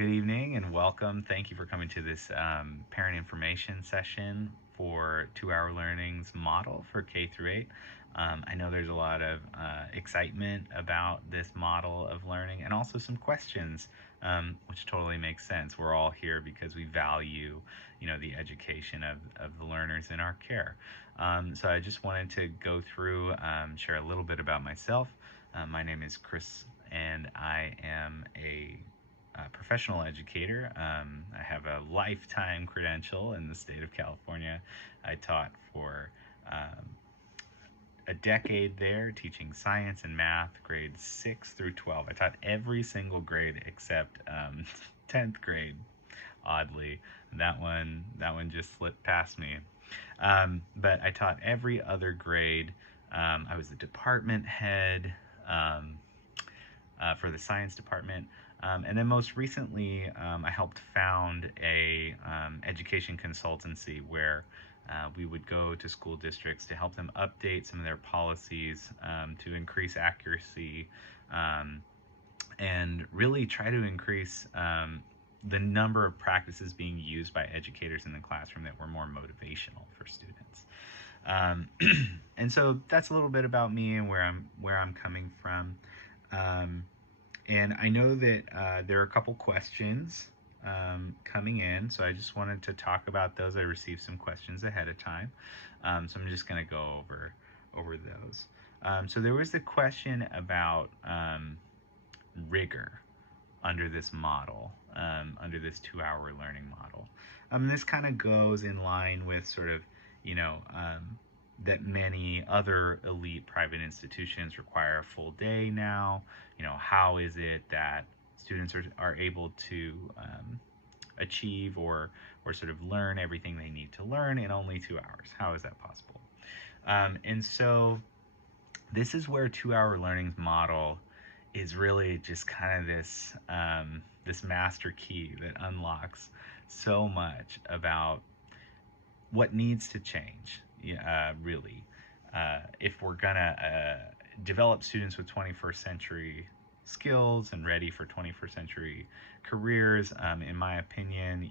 Good evening and welcome. Thank you for coming to this parent information session for 2 Hour Learning's model for K through 8. I know there's a lot of excitement about this model of learning and also some questions, which totally makes sense. We're all here because we value, the education of the learners in our care. So I just wanted to go through, share a little bit about myself. My name is Chris and I am a professional educator. I have a lifetime credential in the state of California. I taught for a decade there, teaching science and math, grades 6 through 12. I taught every single grade except 10th grade. Oddly, that one just slipped past me. But I taught every other grade. I was the department head. For the science department. And then most recently, I helped found a education consultancy where we would go to school districts to help them update some of their policies to increase accuracy and really try to increase the number of practices being used by educators in the classroom that were more motivational for students. And so that's a little bit about me and where I'm coming from. And I know that there are a couple questions coming in, so I just wanted to talk about those. I received some questions ahead of time, so I'm just going to go over those. So there was the question about rigor under this model, under this 2 Hour Learning model. This kind of goes in line with sort of, that many other elite private institutions require a full day now. How is it that students are able to achieve or sort of learn everything they need to learn in only 2 hours? How is that possible? And so this is where 2 Hour Learning's model is really just kind of this master key that unlocks so much about what needs to change, really, if we're gonna develop students with 21st century skills and ready for 21st century careers. In my opinion,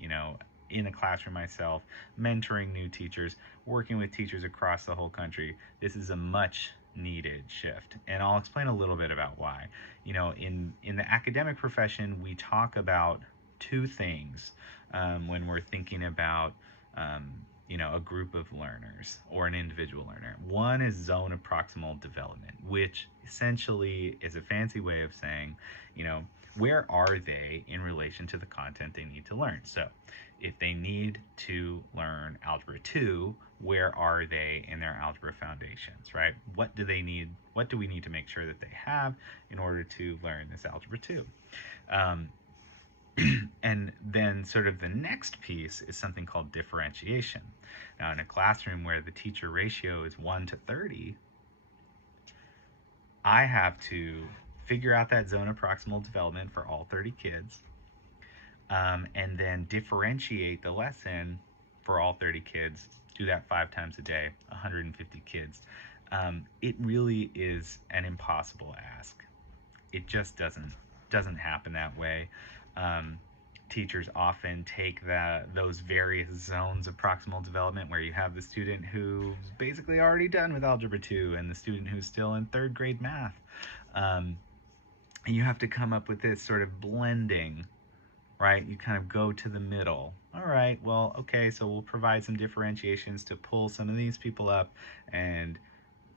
in a classroom myself, mentoring new teachers, working with teachers across the whole country, this is a much needed shift. And I'll explain a little bit about why. In the academic profession, we talk about two things when we're thinking about a group of learners or an individual learner. One is zone of proximal development, which essentially is a fancy way of saying, where are they in relation to the content they need to learn? So if they need to learn Algebra 2, where are they in their algebra foundations, right? What do they need? What do we need to make sure that they have in order to learn this Algebra 2? And then sort of the next piece is something called differentiation. Now, in a classroom where the teacher ratio is 1 to 30, I have to figure out that zone of proximal development for all 30 kids, and then differentiate the lesson for all 30 kids. Do that 5 times a day, 150 kids. It really is an impossible ask. It just doesn't happen that way. Teachers often take those various zones of proximal development where you have the student who's basically already done with Algebra 2 and the student who's still in 3rd grade math. And you have to come up with this sort of blending, right? You kind of go to the middle. All right, well, okay, so we'll provide some differentiations to pull some of these people up and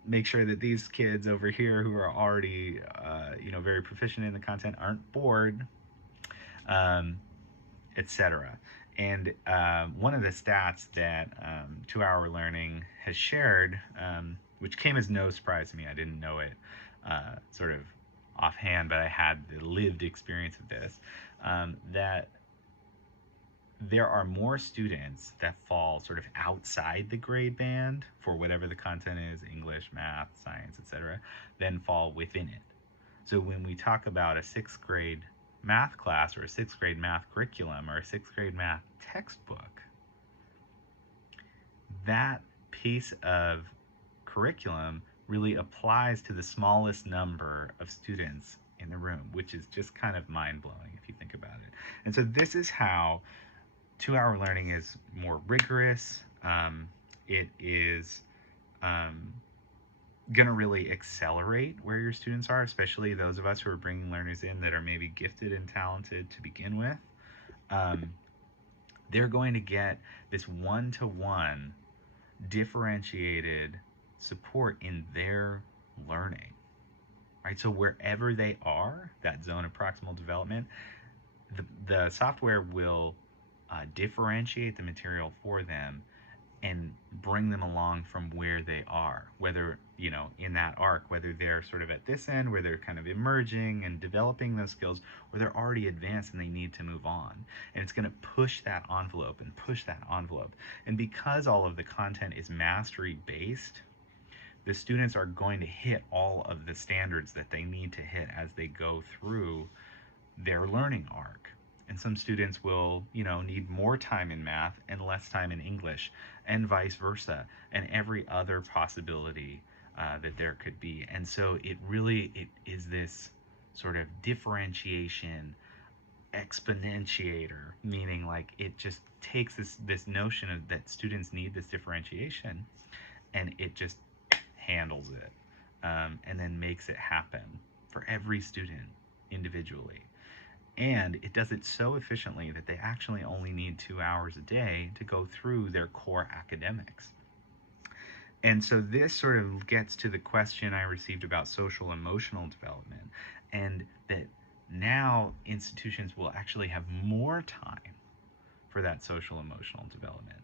make sure that these kids over here who are already, very proficient in the content aren't bored, etc. And one of the stats that 2 Hour Learning has shared, which came as no surprise to me, I didn't know it sort of offhand, but I had the lived experience of this, that there are more students that fall sort of outside the grade band for whatever the content is, English, math, science, etc., than fall within it. So when we talk about a 6th grade math class or a 6th grade math curriculum or a 6th grade math textbook, that piece of curriculum really applies to the smallest number of students in the room, which is just kind of mind-blowing if you think about it. And so this is how 2-hour learning is more rigorous. It is going to really accelerate where your students are, especially those of us who are bringing learners in that are maybe gifted and talented to begin with. They're going to get this one-to-one differentiated support in their learning, right? So wherever they are, that zone of proximal development, the software will differentiate the material for them and bring them along from where they are, whether, in that arc, whether they're sort of at this end where they're kind of emerging and developing those skills, or they're already advanced and they need to move on. And it's going to push that envelope and push that envelope. And because all of the content is mastery based, the students are going to hit all of the standards that they need to hit as they go through their learning arc. And some students will, need more time in math and less time in English, and vice versa, and every other possibility that there could be. And so it is this sort of differentiation exponentiator, meaning like it just takes this notion of that students need this differentiation, and it just handles it, and then makes it happen for every student individually. And it does it so efficiently that they actually only need 2 hours a day to go through their core academics. And so this sort of gets to the question I received about social emotional development, and that now institutions will actually have more time for that social emotional development.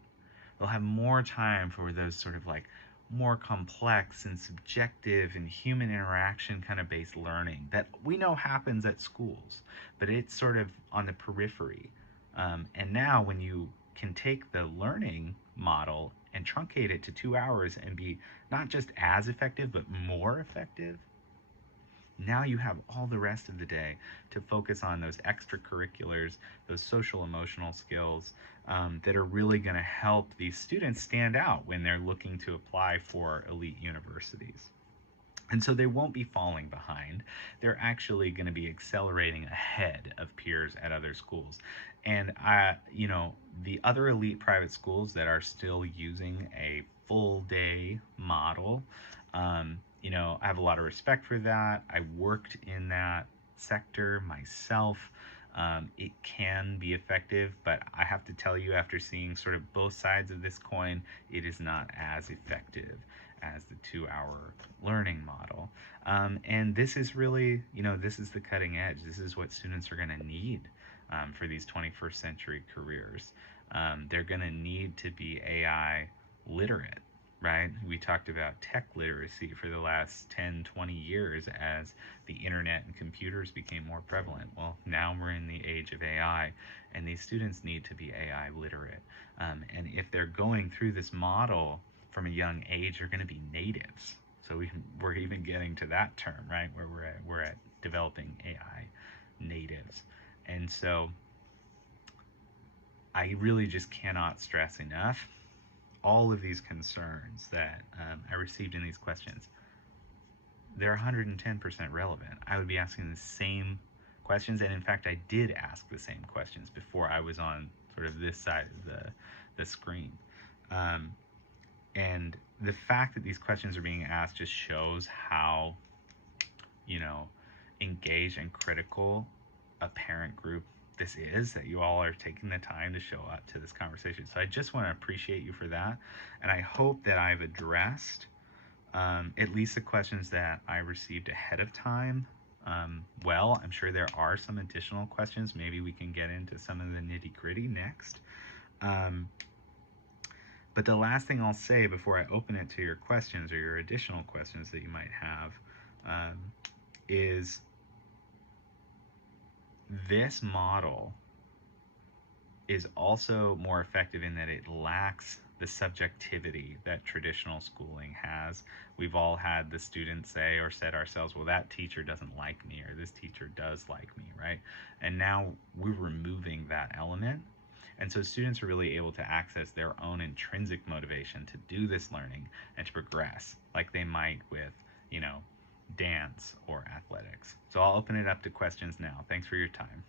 They'll have more time for those sort of like more complex and subjective and human interaction kind of based learning that we know happens at schools, but it's sort of on the periphery. And now when you can take the learning model and truncate it to 2 hours and be not just as effective, but more effective, now you have all the rest of the day to focus on those extracurriculars, those social emotional skills that are really going to help these students stand out when they're looking to apply for elite universities. And so they won't be falling behind. They're actually going to be accelerating ahead of peers at other schools. And, the other elite private schools that are still using a full day model, I have a lot of respect for that. I worked in that sector myself. It can be effective, but I have to tell you, after seeing sort of both sides of this coin, it is not as effective as the 2-hour learning model. And this is really, this is the cutting edge. This is what students are going to need for these 21st century careers. They're going to need to be AI literate, right? We talked about tech literacy for the last 10, 20 years as the internet and computers became more prevalent. Well, now we're in the age of AI, and these students need to be AI literate. And if they're going through this model from a young age, they're going to be natives. So we're even getting to that term, right? Where we're at developing AI natives. And so I really just cannot stress enough all of these concerns that I received in these questions. They're 110% relevant. I would be asking the same questions, and in fact I did ask the same questions before I was on sort of this side of the screen. And the fact that these questions are being asked just shows how, engaged and critical a parent group this is, that you all are taking the time to show up to this conversation. So I just want to appreciate you for that. And I hope that I've addressed at least the questions that I received ahead of time. Well, I'm sure there are some additional questions. Maybe we can get into some of the nitty gritty next. But the last thing I'll say before I open it to your questions or your additional questions that you might have is this model is also more effective in that it lacks the subjectivity that traditional schooling has. We've all had the students say or said ourselves, well, that teacher doesn't like me, or this teacher does like me, right? And now we're removing that element. And so students are really able to access their own intrinsic motivation to do this learning and to progress like they might with, dance or athletics. So I'll open it up to questions now. Thanks for your time.